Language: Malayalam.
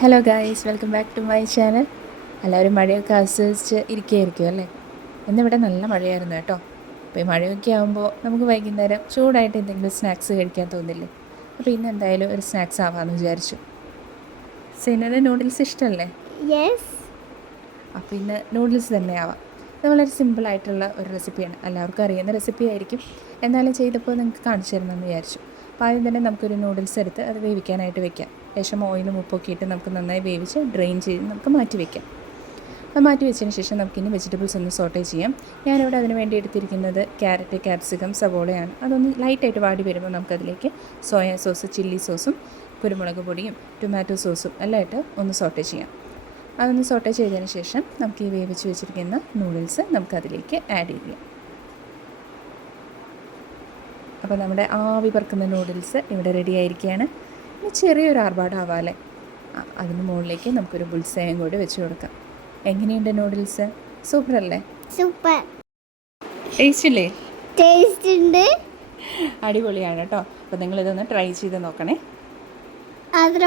Hello guys, welcome back to my channel. എല്ലാവരും മഴയൊക്കെ ആസ്വദിച്ച് ഇരിക്കുകയായിരിക്കും അല്ലേ? ഇന്നിവിടെ നല്ല മഴയായിരുന്നു കേട്ടോ. അപ്പോൾ ഈ മഴയൊക്കെ ആകുമ്പോൾ നമുക്ക് വൈകുന്നേരം ചൂടായിട്ട് എന്തെങ്കിലും സ്നാക്സ് കഴിക്കാൻ തോന്നില്ലേ? അപ്പോൾ ഇന്ന് എന്തായാലും ഒരു സ്നാക്സ് ആവാമെന്ന് വിചാരിച്ചു. സിനന് നൂഡിൽസ് ഇഷ്ടമല്ലേ? യെസ്. അപ്പോൾ ഇന്ന് നൂഡിൽസ് തന്നെ ആവാം. ഇത് വളരെ സിമ്പിളായിട്ടുള്ള ഒരു റെസിപ്പിയാണ്. എല്ലാവർക്കും അറിയുന്ന റെസിപ്പി ആയിരിക്കും, എന്നാലും ചെയ്തപ്പോൾ നിങ്ങൾക്ക് കാണിച്ചു തരണമെന്ന് വിചാരിച്ചു. അപ്പോൾ ആദ്യം തന്നെ നമുക്കൊരു നൂഡിൽസ് എടുത്ത് അത് വേവിക്കാനായിട്ട് വെക്കാം. ശേഷം ഓയിലും ഉപ്പൊക്കെ ഇട്ട് നമുക്ക് നന്നായി വേവിച്ച് ഡ്രെയിൻ ചെയ്ത് നമുക്ക് മാറ്റി വയ്ക്കാം. അത് മാറ്റി വെച്ചതിന് ശേഷം നമുക്കിനി വെജിറ്റബിൾസ് ഒന്ന് സോട്ടേ ചെയ്യാം. ഞാനിവിടെ അതിന് വേണ്ടി എടുത്തിരിക്കുന്നത് ക്യാരറ്റ്, ക്യാപ്സിക്കം, സവോളയാണ്. അതൊന്ന് ലൈറ്റായിട്ട് വാടി വരുമ്പോൾ നമുക്കതിലേക്ക് സോയാ സോസ്, ചില്ലി സോസും കുരുമുളക് പൊടിയും ടൊമാറ്റോ സോസും എല്ലാം ഇട്ട് ഒന്ന് സോട്ടേ ചെയ്യാം. അതൊന്ന് സോട്ടേ ചെയ്തതിന് ശേഷം നമുക്ക് ഈ വേവിച്ച് വെച്ചിരിക്കുന്ന നൂഡിൽസ് നമുക്കതിലേക്ക് ആഡ് ചെയ്യാം. അപ്പോൾ നമ്മുടെ ആവി പറക്കുന്ന നൂഡിൽസ് ഇവിടെ റെഡി ആയിരിക്കുകയാണ്. ഇനി ചെറിയൊരു ആർഭാടാവാല്ലേ, അതിന് മുകളിലേക്ക് നമുക്കൊരു ബുൾസയും കൂടി വെച്ച് കൊടുക്കാം. എങ്ങനെയുണ്ട് നൂഡിൽസ്? സൂപ്പർ അല്ലേ? സൂപ്പർ. ടേസ്റ്റ് ഇല്ലേ? ടേസ്റ്റ് ഉണ്ട്. അടിപൊളിയാണ് കേട്ടോ. അപ്പോൾ നിങ്ങളിതൊന്ന് ട്രൈ ചെയ്ത് നോക്കണേ. അത്